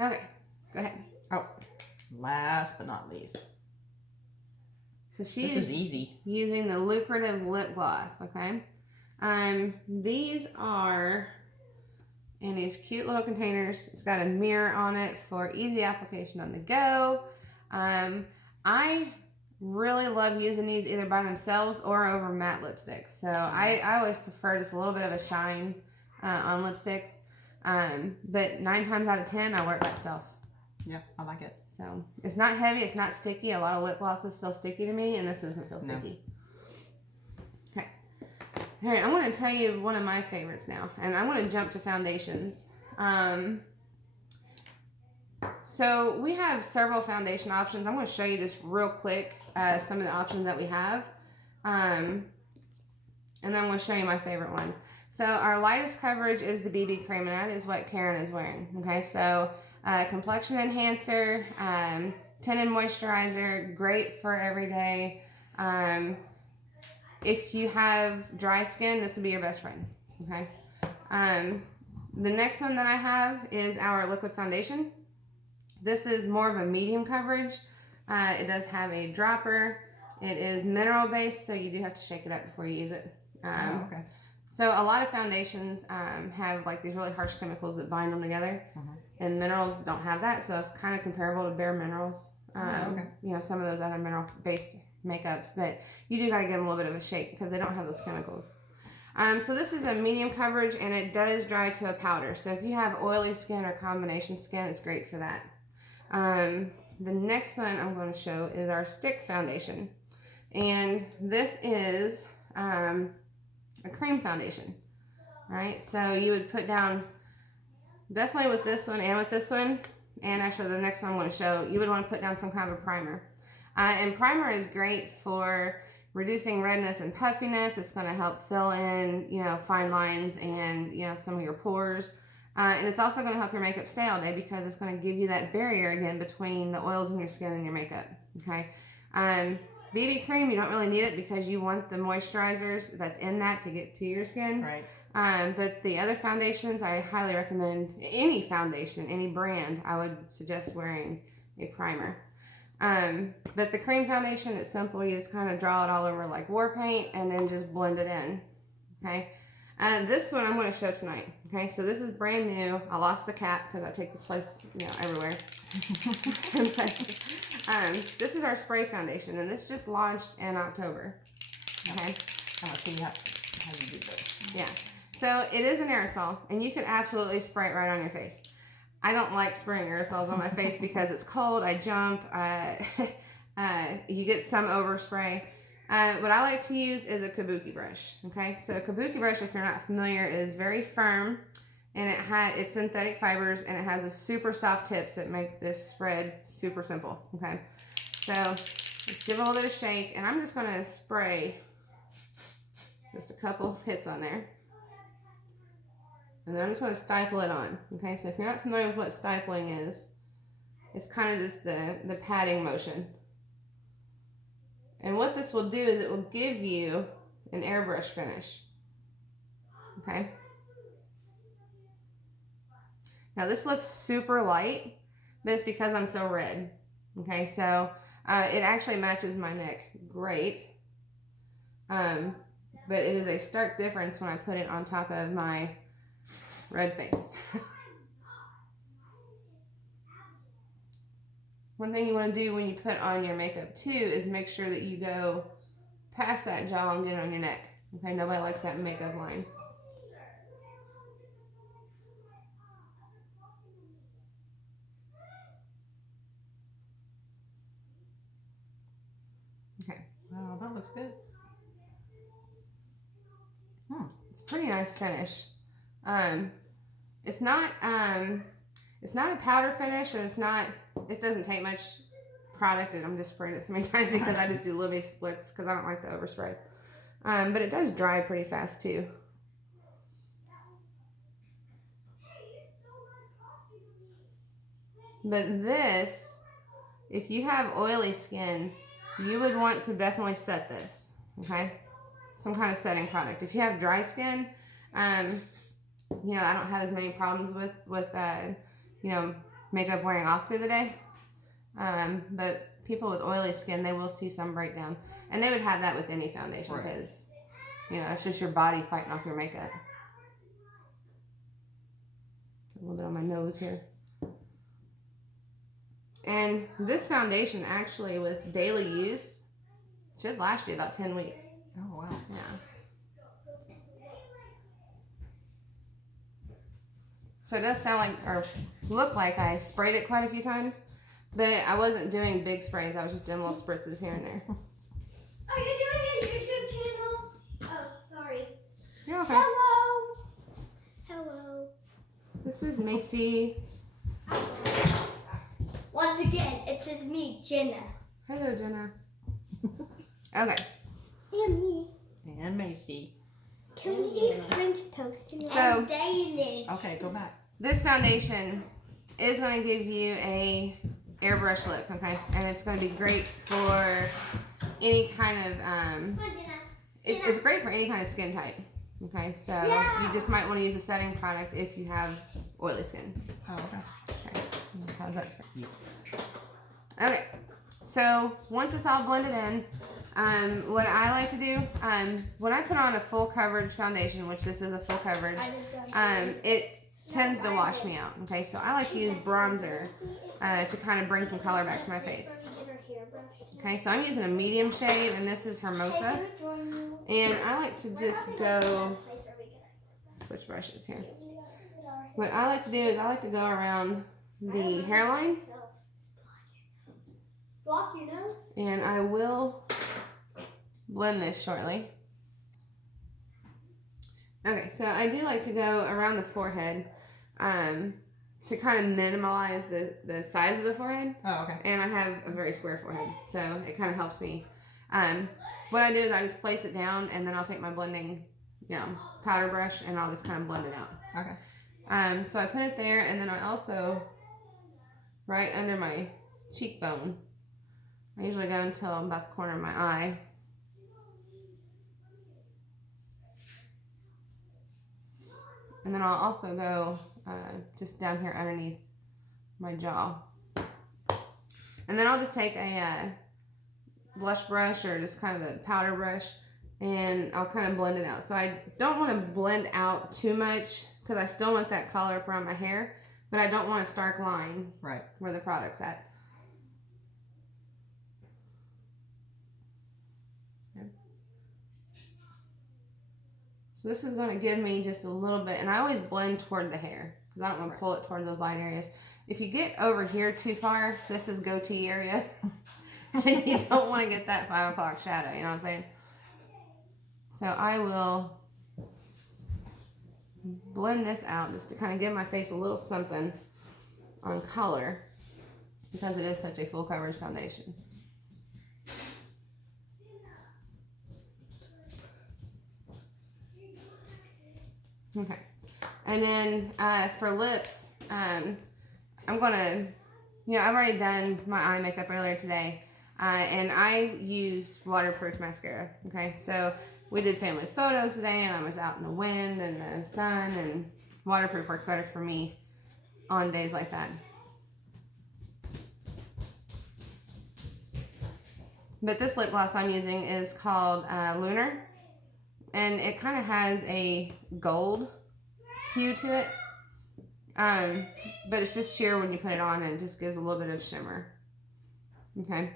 Okay, go ahead. Oh, last but not least. So she's this is easy. Using the lucrative lip gloss, okay? These are in these cute little containers. It's got a mirror on it for easy application on the go. I really love using these either by themselves or over matte lipsticks. So I always prefer just a little bit of a shine on lipsticks. But 9 times out of 10, I wear it by itself. Yeah, I like it. So it's not heavy, it's not sticky. A lot of lip glosses feel sticky to me, and this doesn't feel sticky. No. Okay. All right, I want to tell you one of my favorites now, and I want to jump to foundations. So we have several foundation options. I'm going to show you just real quick some of the options that we have, and then I'm going to show you my favorite one. So our lightest coverage is the BB cream, and that is what Karon is wearing. Okay, so complexion enhancer, tinted moisturizer, great for every day. If you have dry skin, this will be your best friend. Okay. The next one that I have is our liquid foundation. This is more of a medium coverage. It does have a dropper. It is mineral based, so you do have to shake it up before you use it. Okay. So a lot of foundations have like these really harsh chemicals that bind them together, and minerals don't have that, so it's kind of comparable to bare minerals. You know, some of those other mineral-based makeups, but you do got to give them a little bit of a shake because they don't have those chemicals. So this is a medium coverage, and it does dry to a powder. So if you have oily skin or combination skin, it's great for that. The next one I'm going to show is our stick foundation, and this is a cream foundation. All right, so you would put down, definitely with this one and with this one, and actually the next one I'm going to show, you would want to put down some kind of a primer. And primer is great for reducing redness and puffiness. It's going to help fill in, you know, fine lines and, you know, some of your pores. And it's also going to help your makeup stay all day because it's going to give you that barrier again between the oils in your skin and your makeup. Okay. BB cream, you don't really need it because you want the moisturizers that's in that to get to your skin. Right. But the other foundations, I highly recommend any foundation, any brand, I would suggest wearing a primer. But the cream foundation, it's simple. You just kind of draw it all over like war paint and then just blend it in. Okay. This one I'm going to show tonight. Okay. So this is brand new. I lost the cap because I take this place, you know, everywhere. This is our spray foundation, and this just launched in October. Okay. I'm going to see how you do this. Yeah. So it is an aerosol, and you can absolutely spray it right on your face. I don't like spraying aerosols on my face because it's cold. I jump. You get some overspray. What I like to use is a kabuki brush. Okay. So a kabuki brush, if you're not familiar, is very firm. And it's synthetic fibers, and it has a super soft tips that make this spread super simple. Okay, so let's give it a little bit of shake, and I'm just going to spray just a couple hits on there, and then I'm just going to stipple it on. Okay, so if you're not familiar with what stipling is, it's kind of just the patting motion. And what this will do is it will give you an airbrush finish. Okay. Now this looks super light, but it's because I'm so red. Okay, so it actually matches my neck great. But it is a stark difference when I put it on top of my red face. One thing you want to do when you put on your makeup too is make sure that you go past that jaw and get it on your neck. Okay, nobody likes that makeup line. Okay. Wow, that looks good. It's a pretty nice finish. It's not a powder finish, and it doesn't take much product, and I'm just spraying it so many times because I just do little bitty splits because I don't like the overspray. But it does dry pretty fast too. But this, if you have oily skin, you would want to definitely set this, okay? Some kind of setting product. If you have dry skin, you know, I don't have as many problems with you know, makeup wearing off through the day. But people with oily skin, they will see some breakdown. And they would have that with any foundation because, it's just your body fighting off your makeup. A little bit on my nose here. And this foundation actually with daily use should last you about 10 weeks. Oh, wow. Yeah. So it does sound like, or look like I sprayed it quite a few times, but I wasn't doing big sprays. I was just doing little spritzes here and there. Are you doing a YouTube channel? Oh, sorry. You're okay. Hello. Hello. This is Macy. Once again, it says me, Jenna. Hello, Jenna. Okay. And me. And Macy. Can we eat French toast tonight? So- And David. Okay, go back. This foundation is going to give you a airbrush look, okay? And it's going to be great for any kind of, Come on, Jenna. it's great for any kind of skin type, okay? So you just might want to use a setting product if you have oily skin. Oh, okay. Okay. How's that? Okay. So once it's all blended in, what I like to do, when I put on a full coverage foundation, which this is a full coverage, it tends to wash me out. Okay, so I like to use bronzer to kind of bring some color back to my face. Okay, so I'm using a medium shade, and this is Hermosa. And I like to just go, switch brushes here. What I like to do is I like to go around the hairline, Block your nose. and I will blend this shortly. Okay, so I do like to go around the forehead to kind of minimize the size of the forehead. Oh, okay. And I have a very square forehead, so it kind of helps me. What I do is I just place it down, and then I'll take my blending, powder brush, and I'll just kind of blend it out. Okay. So I put it there, and then I also, right under my cheekbone, I usually go until about the corner of my eye. And then I'll also go just down here underneath my jaw. And then I'll just take a blush brush or just kind of a powder brush, and I'll kind of blend it out. So I don't want to blend out too much because I still want that color up around my hair, but I don't want a stark line where the product's at. So this is going to give me just a little bit, and I always blend toward the hair because I don't want to pull it toward those light areas. If you get over here too far, this is goatee area, and you don't want to get that 5 o'clock shadow, you know what I'm saying? So I will blend this out just to kind of give my face a little something on color because it is such a full coverage foundation. Okay, and then for lips, I'm gonna, I've already done my eye makeup earlier today, and I used waterproof mascara. Okay, so we did family photos today, and I was out in the wind and the sun, and waterproof works better for me on days like that. But this lip gloss I'm using is called Lunar. And it kind of has a gold hue to it. But it's just sheer when you put it on, and it just gives a little bit of shimmer. Okay.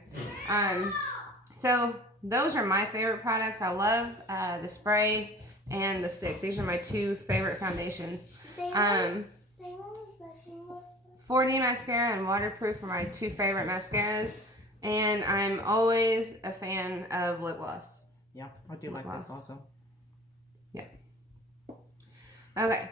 So those are my favorite products. I love the spray and the stick. These are my 2 favorite foundations. 4D mascara and waterproof are my 2 favorite mascaras. And I'm always a fan of lip gloss. Yeah, I do like this also. Okay,